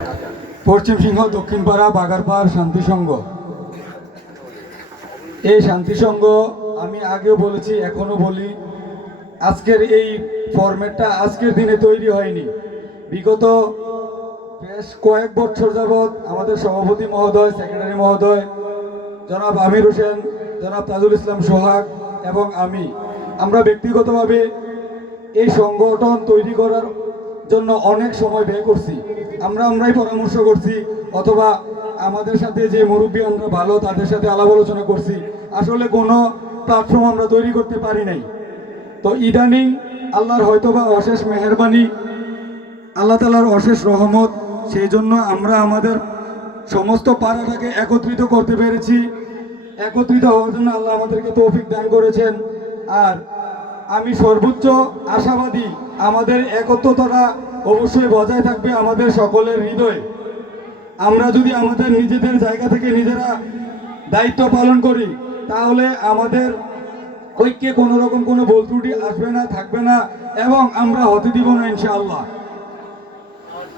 পশ্চিম সিংহ দক্ষিণপাড়া বাগারপাড় শান্তি সংঘ। এই শান্তি সংঘ আমি আগেও বলেছি, এখনো বলি, আজকের এই ফরম্যাটটা আজকের দিনে তৈরি হয়নি। বিগত বেশ কয়েক বছর যাবৎ আমাদের সভাপতি মহোদয়, সেক্রেটারি মহোদয়, জনাব আমির হোসেন, জনাব তাজুল ইসলাম সোহাগ এবং আমরা ব্যক্তিগতভাবে এই সংগঠন তৈরি করার জন্য অনেক সময় ব্যয় করছি। আমরাই পরামর্শ করছি, অথবা আমাদের সাথে যে মুরব্বী আমরা ভালো তাদের সাথে আলাপ আলোচনা করছি। আসলে কোনো প্ল্যাটফর্ম আমরা তৈরি করতে পারি নাই। তো ইদানিং আল্লাহর হয়তোবা অশেষ মেহেরবানি, আল্লাহ তাআলার অশেষ রহমত, সেই জন্য আমরা আমাদের সমস্ত পাড়াটাকে একত্রিত করতে পেরেছি। একত্রিত হওয়ার জন্য আল্লাহ আমাদেরকে তৌফিক দান করেছেন। আর আমি সর্বোচ্চ আশাবাদী, আমাদের একত্রতাটা অবশ্যই বজায় থাকবে আমাদের সকলের হৃদয়ে। আমরা যদি আমাদের নিজেদের জায়গা থেকে নিজেরা দায়িত্ব পালন করি, তাহলে আমাদের ঐক্যে কোনো রকম কোনো ভুল ত্রুটি আসবে না, থাকবে না, এবং আমরা হতে দিব না ইনশাআল্লাহ।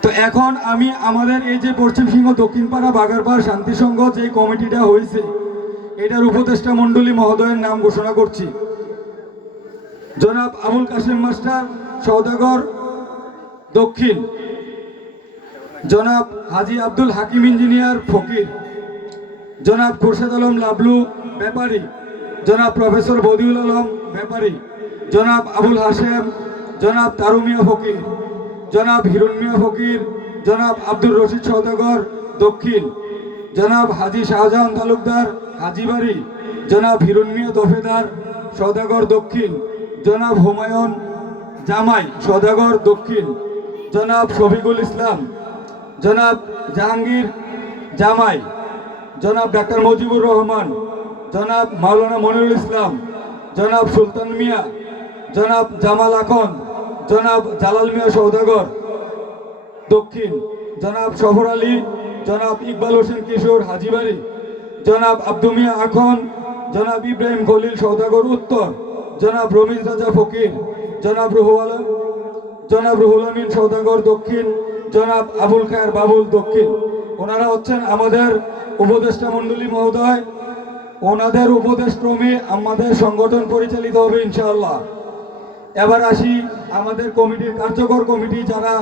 তো এখন আমি আমাদের এই যে পশ্চিম সিংহ দক্ষিণপাড়া বাগারপাড় শান্তি সংঘ যে কমিটিটা হয়েছে, এটার উপদেষ্টা মণ্ডলী মহোদয়ের নাম ঘোষণা করছি। জনাব আবুল কাসেম মাস্টার, সওদাগর দক্ষিণ; জনাব হাজি আব্দুল হাকিম ইঞ্জিনিয়ার, ফকির; জনাব খুরশেদ আলম লাবলু, ব্যাপারী; জনাব প্রফেসর বদিউল আলম, ব্যাপারী; জনাব আবুল হাশেম; জনাব তারুমিয়া ফকির; জনাব হিরুন মিয়া ফকির; জনাব আব্দুর রশিদ সওদাগর দক্ষিণ; জনাব হাজি শাহজাহান তালুকদার, হাজিবাড়ি; জনাব হিরুন মিয়া দফেদার, সওদাগর দক্ষিণ; জনাব হুমায়ুন জামাই, সওদাগর দক্ষিণ; জনাব শফিকুল ইসলাম; জনাব জাহাঙ্গীর জামাই; জনাব ডাক্তার মুজিবুর রহমান; জনাব মাওলানা মনিরুল ইসলাম; জনাব সুলতান মিয়া; জনাব জামাল আখন; জনাব জালাল মিয়া সওদাগর দক্ষিণ; জনাব সফর আলী; জনাব ইকবাল হোসেন কিশোর, হাজিবাড়ি; জনাব আব্দু মিয়া আখন; জনাব ইব্রাহিম খলিল সওদাগর উত্তর; জনাব রমিজ রাজা ফকির; জনাব রুহুল আমিন সওদাগর দক্ষিণ; জনাব আবুল খায়ের বাবুল দক্ষিণ। ওনারা হচ্ছেন আমাদের উপদেষ্টা মণ্ডলী মহোদয়। ওনাদের উপদেশ ক্রমে আমাদের সংগঠন পরিচালিত হবে ইনশাআল্লাহ। এবার আসি আমাদের কমিটির কার্যকর কমিটি, যারা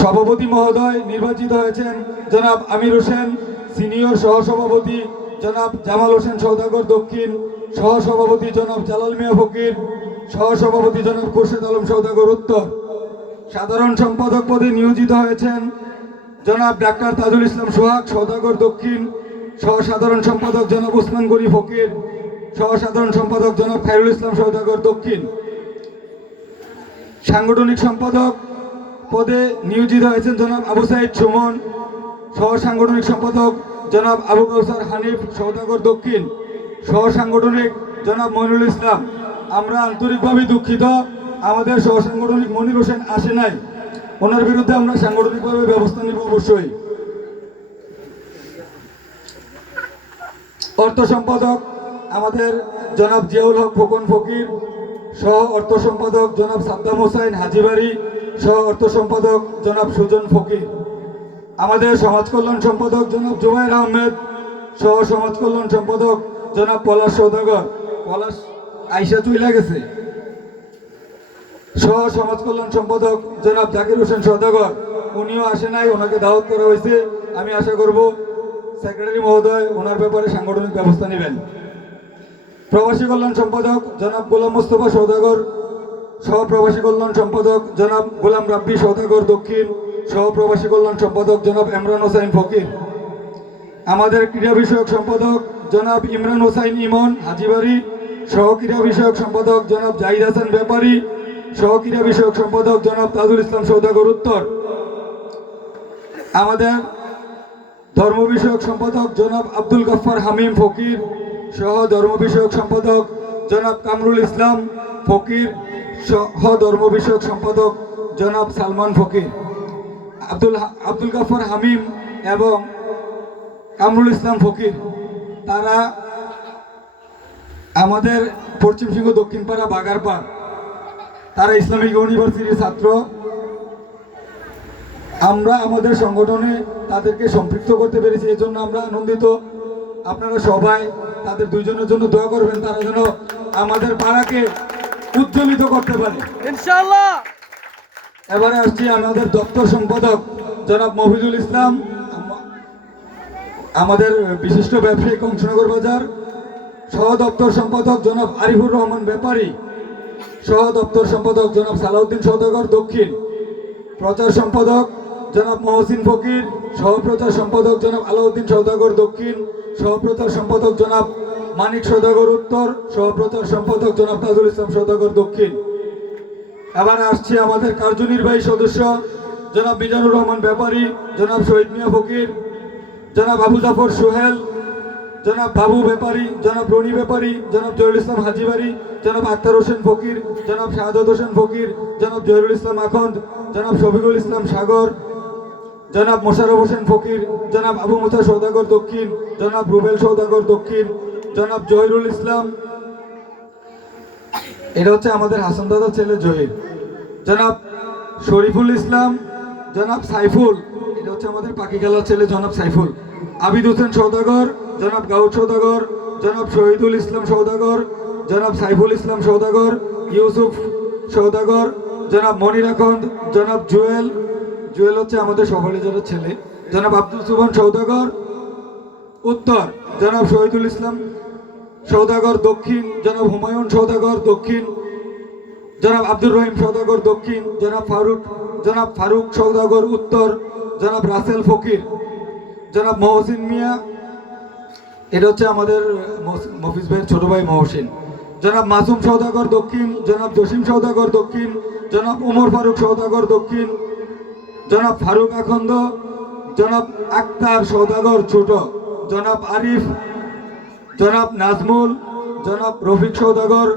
সভাপতি মহোদয় নির্বাচিত হয়েছেন: জনাব আমির হোসেন, সিনিয়র সহসভাপতি; জনাব জামাল হোসেন সওদাগর দক্ষিণ, সহসভাপতি জনাব জালাল মিয়া ফকির; সহসভাপতি জনাব খুরশেদ আলম সওদাগর উত্তর। সাধারণ সম্পাদক পদে নিয়োজিত হয়েছেন জনাব ডাক্তার তাজুল ইসলাম সোহাগ, সওদাগর দক্ষিণ; সহসাধারণ সম্পাদক জনাব ওসমান গনি ফকির; সহসাধারণ সম্পাদক জনাব খায়রুল ইসলাম সওদাগর দক্ষিণ। সাংগঠনিক সম্পাদক পদে নিয়োজিত হয়েছেন জনাব আবু সাইদ সুমন; সহ সাংগঠনিক সম্পাদক জনাব আবু কাউসার হানিফ, সওদাগর দক্ষিণ; সহ সাংগঠনিক জনাব মনিরুল ইসলাম। আমরা আন্তরিকভাবে দুঃখিত, আমাদের সহ সাংগঠনিক মনির হোসেন আসে নাই। ওনার বিরুদ্ধে আমরা সাংগঠনিকভাবে ব্যবস্থা নিব অবশ্যই। অর্থ সম্পাদক আমাদের জনাব জিয়াউল হক খোকন ফকির; সহ অর্থ সম্পাদক জনাব সাদ্দাম হোসাইন, হাজিবাড়ি; সহ অর্থ সম্পাদক জনাব সুজন ফকির। আমাদের সমাজ কল্যাণ সম্পাদক জনাব জুবাইর আহমেদ; সহ সমাজ কল্যাণ সম্পাদক জনাব পলাশ সওদাগর। পলাশ আইসা চুইলা গেছে। সহ সমাজ কল্যাণ সম্পাদক জনাব জাকির হোসেন সওদাগর, উনিও আসে নাই, ওনাকে দাওয়াত করা হয়েছে। আমি আশা করব সেক্রেটারি মহোদয় ওনার ব্যাপারে সাংগঠনিক ব্যবস্থা নেবেন। প্রবাসী কল্যাণ সম্পাদক জনাব গোলাম মোস্তফা সওদাগর, সহ প্রবাসী কল্যাণ সম্পাদক জনাব গোলাম রাব্বি সওদাগর দক্ষিণ, সহ প্রবাসী কল্যাণ সম্পাদক জনাব ইমরান হোসাইন ফকির। আমাদের ক্রীড়া বিষয়ক সম্পাদক জনাব ইমরান হোসাইন ইমন, হাজিবাড়ি; সহ ক্রীড়া বিষয়ক সম্পাদক জনাব জাহিদ হাসান, ব্যাপারী; সহ ক্রীড়া বিষয়ক সম্পাদক জনাব তাজুল ইসলাম সওদাগর উত্তর। আমাদের ধর্ম বিষয়ক সম্পাদক জনাব আব্দুল গফফার হামিম ফকির; সহ ধর্ম বিষয়ক সম্পাদক জনাব কামরুল ইসলাম ফকির; সহ ধর্ম বিষয়ক সম্পাদক জনাব সালমান ফকির। আব্দুল গফফার হামিম এবং কামরুল ইসলাম ফকির, তারা আমাদের পশ্চিম সিংহ দক্ষিণপাড়া বাগারপাড় তারা ইসলামিক ইউনিভার্সিটির ছাত্র। আমরা আমাদের সংগঠনে তাদেরকে সম্পৃক্ত করতে পেরেছি, এই জন্য আমরা আনন্দিত। আপনারা সবাই তাদের দুইজনের জন্য দোয়া করবেন, তারা যেন আমাদের পাড়াকে উজ্জ্বলিত করতে পারে ইনশাআল্লাহ। এবারে আসছি আমাদের দপ্তর সম্পাদক জনাব মফিজুল ইসলাম, আমাদের বিশিষ্ট ব্যবসায়ী কংসনগর বাজার, সহ দপ্তর সম্পাদক জনাব আরিফুর রহমান ব্যাপারী, সহ দপ্তর সম্পাদক জনাব সালাউদ্দিন সওদাগর দক্ষিণ, প্রচার সম্পাদক জনাব মহসিন ফকির, সহপ্রচার সম্পাদক জনাব আলাউদ্দিন সওদাগর দক্ষিণ, সহপ্রচার সম্পাদক জনাব মানিক সওদাগর উত্তর, সহপ্রচার সম্পাদক জনাব তাজুল ইসলাম সওদাগর দক্ষিণ। এবার আসছি আমাদের কার্যনির্বাহী সদস্য জনাব মিজানুর রহমান ব্যাপারী, জনাব শহীদ মিয়া ফকির, জনাব আবু জাফর সোহেল, জনাব বাবু ব্যাপারী, জনাব রনি ব্যাপারী, জনাব জহুরুল ইসলাম হাজিবাড়ি, জনাব আক্তার হোসেন ফকির, জনাব শাহাদত হোসেন ফকির, জনাব জহুরুল ইসলাম আখন্দ, জনাব শফিকুল ইসলাম সাগর, জনাব মোশাররফ হোসেন ফকির, জনাব আবু মুসা সওদাগর দক্ষিণ, জনাব রুবেল সওদাগর দক্ষিণ, জনাব জহিরুল ইসলাম, এটা হচ্ছে আমাদের হাসান দাদার ছেলে জহির, জনাব শরীফুল ইসলাম, জনাব সাইফুল, এটা হচ্ছে আমাদের পাখি খেলার ছেলে জনাব সাইফুল, আবিদ হোসেন সওদাগর, জনাব গাউদ সওদাগর, জনাব শহীদুল ইসলাম সওদাগর, জনাব সাইফুল ইসলাম সওদাগর, ইউসুফ সওদাগর, জনাব মনির আখন্দ, জনাব জুয়েল, জুয়েল হচ্ছে আমাদের সফলিজারের ছেলে, জনাব আব্দুল সুবহান সওদাগর উত্তর, জনাব শহীদুল ইসলাম সওদাগর দক্ষিণ, জনাব হুমায়ুন সওদাগর দক্ষিণ, জনাব আব্দুর রহিম সওদাগর দক্ষিণ, জনাব ফারুক সওদাগর উত্তর, জনাব রাসেল ফকির, জনাব মহসিন মিয়া, এটা হচ্ছে আমাদের মফিজ ভাইয়ের ছোট ভাই মহসিন, জনাব মাসুম সওদাগর দক্ষিণ, জনাব জসিম সওদাগর দক্ষিণ, জনাব ওমর ফারুক সওদাগর দক্ষিণ, জনাব ফারুক আখন্দ, জনাব আক্তার সওদাগর ছোট, জনাব আরিফ, জনাব নাজমুল, জনাব রফিক সওদাগর,